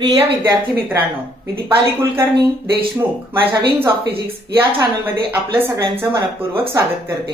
प्रिय विद्यार्थी मित्रांनो, मी दीपाली कुलकर्णी देशमुख माझ्या विंग्स ऑफ फिजिक्स या चॅनलमध्ये आपलं सगळ्यांचं मनपूर्वक स्वागत करते।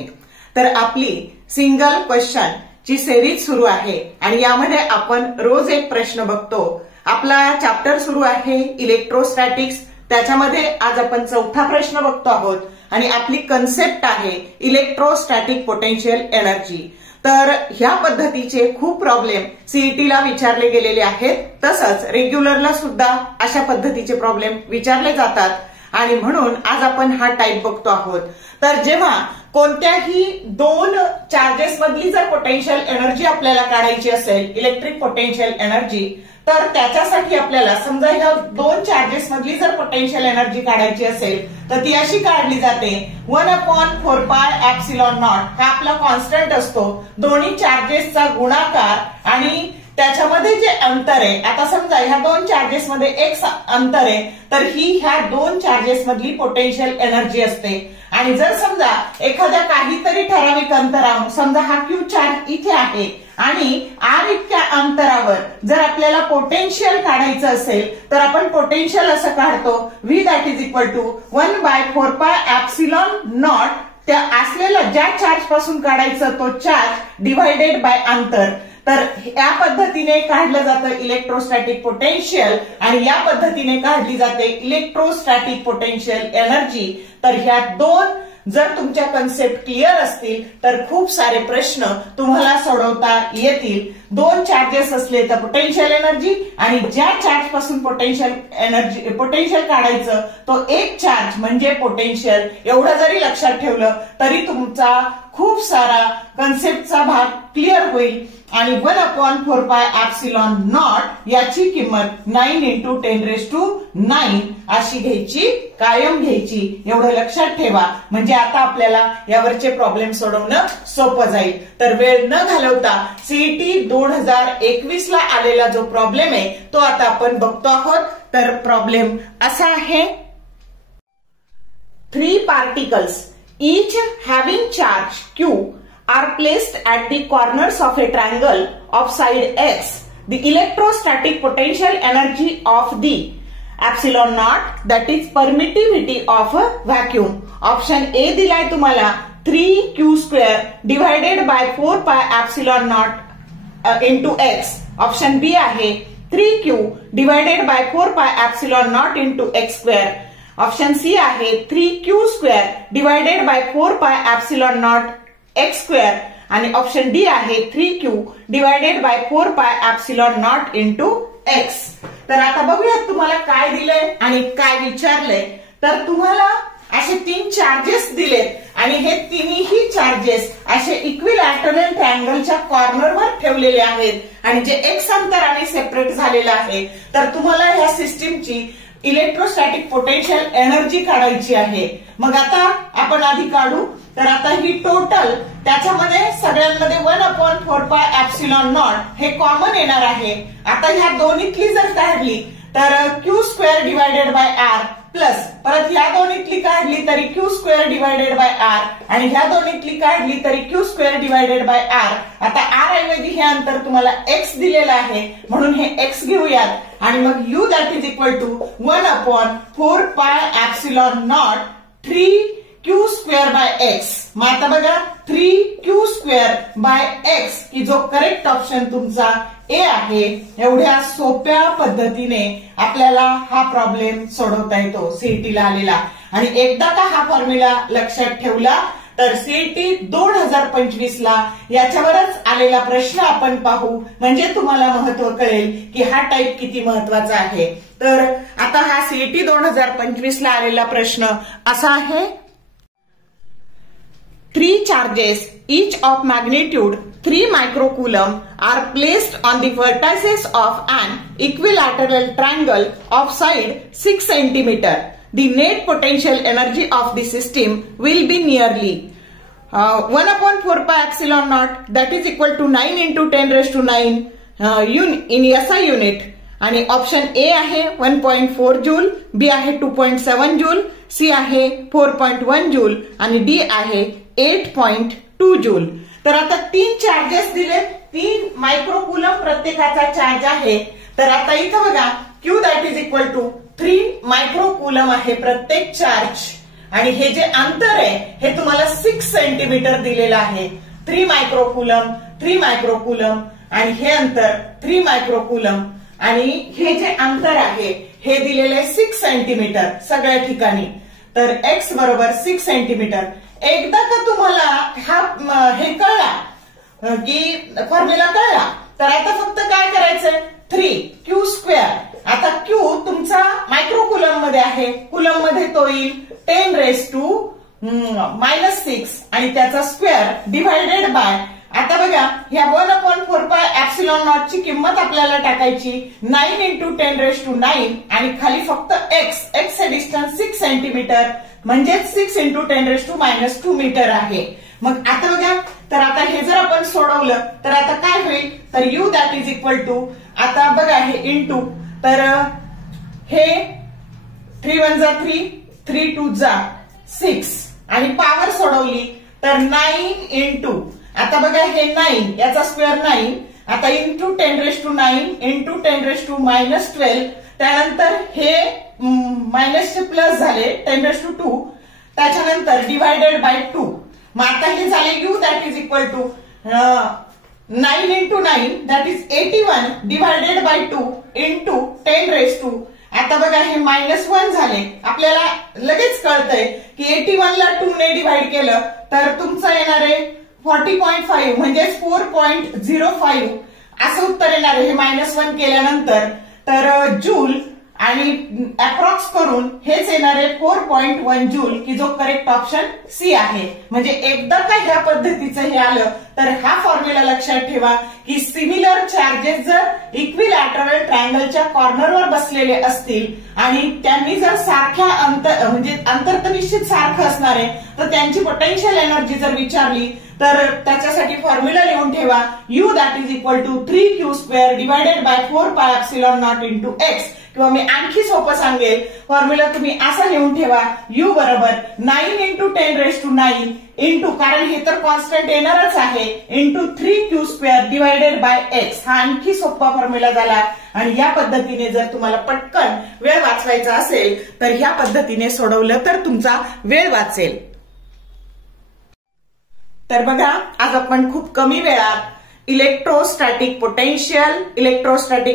तर आपली सिंगल क्वेश्चन ची सिरीज सुरू आहे आणि यामध्ये आपण रोज एक प्रश्न बघतो। आपला चॅप्टर सुरू आहे इलेक्ट्रोस्टॅटिक्स, त्याच्यामध्ये आज आपण चौथा प्रश्न बघतो आहोत आणि आपली कन्सेप्ट आहे इलेक्ट्रोस्टॅटिक पोटेन्शियल एनर्जी। तर ह्या पद्धतीचे खूप प्रॉब्लेम सीईटीला विचारले गेलेले आहेत, तसंच रेग्युलरला सुद्धा अशा पद्धतीचे प्रॉब्लेम विचारले जातात आणि म्हणून आज आपण हा टाइप बघतो आहोत। तर जेव्हा कोणत्याही दोन चार्जेस मधली जर पोटेन्शियल एनर्जी आपल्याला काढायची असेल, इलेक्ट्रिक पोटेन्शियल एनर्जी, तर त्याच्यासाठी आपल्याला समजा ह्या दोन चार्जेस मधली जर पोटेन्शियल एनर्जी काढायची असेल तर ती अशी काढली जाते 1/4πε0। हा आपला कॉन्स्टंट असतो, दोन्ही चार्जेसचा गुणाकार आणि त्याच्यामध्ये जे अंतर आहे। आता समजा ह्या दोन चार्जेस मध्ये एक अंतर आहे, तर ही ह्या दोन चार्जेस मधली पोटेन्शियल एनर्जी असते। आणि जर समजा एखाद्या काहीतरी ठराविक अंतरावर, समजा हा क्यू चार्ज इथे आहे आणि आर इतक्या अंतरावर जर आपल्याला पोटेन्शियल काढायचं असेल तर आपण पोटेन्शियल असं काढतो V that is equal to 1/4πε0 त्या असलेला ज्या चार्ज पासून काढायचं तो चार्ज डिवाइडेड बाय अंतर। तर या पद्धतीने काढलं जातं इलेक्ट्रोस्टॅटिक पोटेन्शियल आणि या पद्धतीने काढली जाते इलेक्ट्रोस्टॅटिक पोटेन्शियल एनर्जी। तर ह्या दोन जर तुमच्या कन्सेप्ट क्लिअर असतील तर खूप सारे प्रश्न तुम्हाला सोडवता येतील। दोन चार्जेस असले तर पोटेन्शियल एनर्जी आणि ज्या चार्ज पासून पोटेन्शियल काढायचं तो एक चार्ज म्हणजे पोटेन्शियल, एवढं जरी लक्षात ठेवलं तरी तुमचा खूप सारा कन्सेप्टचा भाग क्लिअर होईल। आणि 1/4πε0 याची किंमत 9 × 10⁹ अशी घ्यायची, कायम घ्यायची, एवढं लक्षात ठेवा। म्हणजे आता आपल्याला यावरचे प्रॉब्लेम सोडवणं सोपं जाईल। तर वेळ न घालवता सीईटी 2021 ला आलेला जो प्रॉब्लेम आहे तो आता आपण बघतो आहोत। तर प्रॉब्लेम असा आहे, 3 particles each having charge q are placed at the corners of a triangle of side x. The electrostatic potential energy of the ε0 that is permittivity of a vacuum. Option A दिलाय तुम्हाला 3q² divided by 4πε0 into x. Option B आहे 3q divided by 4πε0 into x². Option C आहे 3q² divided by 4πε0 x² आणि option D आहे 3q divided by 4πε0 into x। तर आता बघूयात तुम्हाला काय दिलंय आणि काय विचारलंय। तर तुम्हाला असे 3 चार्जेस दिलेत आणि हे तिन्ही चार्जेस असे इक्विलॅटरल ट्रायंगलच्या कॉर्नरवर ठेवलेले आहेत आणि जे एक्स अंतराने सेपरेट झालेलं आहे। तर तुम्हाला ह्या सिस्टीमची इलेक्ट्रोस्टॅटिक पोटेन्शियल एनर्जी काढायची आहे। मग आता आपण आधी काढू। तर आता ही टोटल त्याच्यामध्ये सगळ्यांमध्ये 1/4πε0 हे कॉमन येणार आहे। आता ह्या दोन्हीतली जर काढली तर q² divided by r plus परत ह्या दोन्हीतली काढली तरी q² डिवायडेड बाय r आणि ह्या दोन्हीतली काढली तरी q² डिवायडेड बाय r। आता r ऐवजी हे अंतर तुम्हाला x दिलेलं आहे म्हणून हे x घेऊयात आणि मग u that is equal to 1/4πε0 3q² by x। मग आता बघा 3q² बाय x की जो करेक्ट ऑप्शन तुमचा ए आहे। एवढ्या सोप्या पद्धतीने आपल्याला हा प्रॉब्लेम सोडवता येतो सीईटीला आलेला। आणि एकदा का हा फॉर्म्युला लक्षात ठेवला तर सीईटी 2025 ला याच्यावरच आलेला प्रश्न आपण पाहू, म्हणजे तुम्हाला महत्व कळेल की हा टाइप किती महत्वाचा आहे। तर आता हा सीईटी 2025 ला आलेला प्रश्न असा आहे, 3 charges each of magnitude 3 microcoulomb are placed on the vertices of an equilateral triangle of side 6 cm. The net potential energy of the system will be nearly 1/4πε0 that is equal to 9 × 10⁹ in SI unit। आणि option A आहे 1.4 joule, बी आहे 2.7 joule, C आहे 4.1 joule आणि D आहे 8.2 joule. तर आता 3 charges दिले, 3 मायक्रोकुलम प्रत्येकाचा चार्ज आहे। तर आता इथं बघा Q that is equal to 3 microcoulomb आहे प्रत्येक चार्ज, आणि हे जे अंतर आहे हे तुम्हाला 6 सेंटीमीटर दिलेलं आहे. 3 मायक्रोकुलम 3 मायक्रोकुलम आणि हे अंतर 3 मायक्रोकुलम, आणि हे जे अंतर आहे हे दिलेले 6 सेंटीमीटर सगळ्या ठिकाणी. तर x बरोबर 6 सेंटीमीटर. एकदा का तुम्हाला हे कळला की फॉर्म्युला कळला, तर आता फक्त काय करायचंय, 3Q स्क्वेअर. आता Q तुमचा मायक्रोकुलम मध्ये आहे, कुलम मध्ये तो येईल 10⁻⁻6 आणि त्याचा स्क्वेअर डिव्हायडेड बाय, आता बघा ह्या 1/4πε0 ची किंमत आपल्याला टाकायची, 9 into 10⁹ आणि खाली फक्त x हे डिस्टन्स 6 सेंटीमीटर म्हणजे 6 into 10⁻² मीटर आहे. मग आता बघा, तर आता हे जर आपण सोडवलं तर आता काय होईल, तर u that is equal to, आता बघा हे इंटू, तर हे 3 1 जा 3 3 2 जा 6 आणि पॉवर सोडवली तर 9 इंटू, आता बघा हे 9 याचा स्क्वेअर 9, आता इंटू 10⁻9 इंटू 10⁻⁻12, त्यानंतर हे मायनसचे प्लस झाले 10⁻², त्याच्यानंतर डिवायडेड बाय 2. मग आता हे झाले u that is equal to 9 into 9 that is 81 divided by 2 into 10⁻². आता बघा हे -1 झाले, आपल्याला लगेच कळतंय की 81 ला 2 ने डिवाइड केलं तर तुमचं येणार आहे 40.5 म्हणजे 4.05 असं उत्तर येणार आहे. हे -1 केल्यानंतर तर जूल आणि अप्रॉक्स करून हेच येणार आहे 4.1 जूल, की जो करेक्ट ऑप्शन सी आहे. म्हणजे एकदा का ह्या पद्धतीचं हे आलं तर हा फॉर्म्युला लक्षात ठेवा की सिमिलर चार्जेस जर इक्विलॅटरल ट्रायंगलच्या कॉर्नरवर बसलेले असतील आणि त्यांनी जर सारख्या म्हणजे अंतर तर निश्चित सारखं असणार आहे, तर त्यांची पोटेन्शियल एनर्जी जर विचारली तर त्याच्यासाठी फॉर्म्युला लिहून ठेवा, u that is equal to 3Q square divided by 4πε0 into x, किंवा मी आणखी सोपं सांगेल, फॉर्म्युला तुम्ही असा लिहून ठेवा, u बरोबर 9 इंटू 10⁻9 इंटू, कारण हे तर कॉन्स्टंट येणारच आहे, into 3Q square divided bye x. हा आणखी सोपा फॉर्म्युला झाला. आणि या पद्धतीने जर तुम्हाला पटकन वेळ वाचवायचा असेल तर ह्या पद्धतीने सोडवलं तर तुमचा वेळ वाचेल. तर बघा, आज आपण खूप कमी वेळात इलेक्ट्रोस्टॅटिक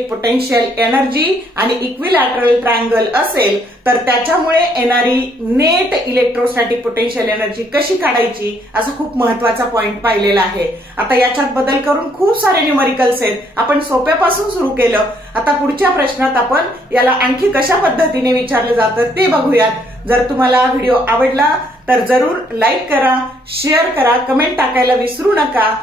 पोटेन्शियल एनर्जी आणि इक्विलॅटरल ट्रायंगल असेल तर त्याच्यामुळे येणारी नेट इलेक्ट्रोस्टॅटिक पोटेन्शियल एनर्जी कशी काढायची, असा खूप महत्वाचा पॉइंट पाहिलेला आहे. आता याच्यात बदल करून खूप सारे न्यूमरिकल्स आहेत. आपण सोप्यापासून सुरू केलं, आता पुढच्या प्रश्नात आपण याला आणखी कशा पद्धतीने विचारलं जातं ते बघूयात. जर तुम्हाला व्हिडिओ आवडला तर जरूर लाईक करा, शेअर करा, कमेंट टाकायला विसरू नका,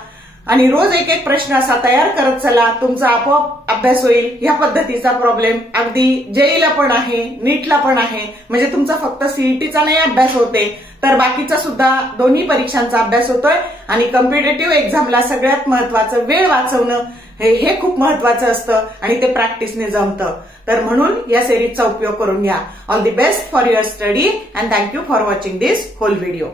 आणि रोज एक एक प्रश्न असा तयार करत चला, तुमचा आपोआप अभ्यास होईल. ह्या पद्धतीचा प्रॉब्लेम अगदी जेईला पण आहे, नीटला पण आहे. म्हणजे तुमचा फक्त सीईटीचा नाही अभ्यास होते, तर बाकीचा सुद्धा दोन्ही परीक्षांचा अभ्यास होतोय. आणि कॉम्पिटेटिव्ह एक्झामला सगळ्यात महत्वाचं वेळ वाचवणं हे खूप महत्वाचं असतं आणि ते प्रॅक्टिसने जमतं. तर म्हणून या सिरीजचा उपयोग करून घ्या. All the best for your study and thank you for watching this whole video.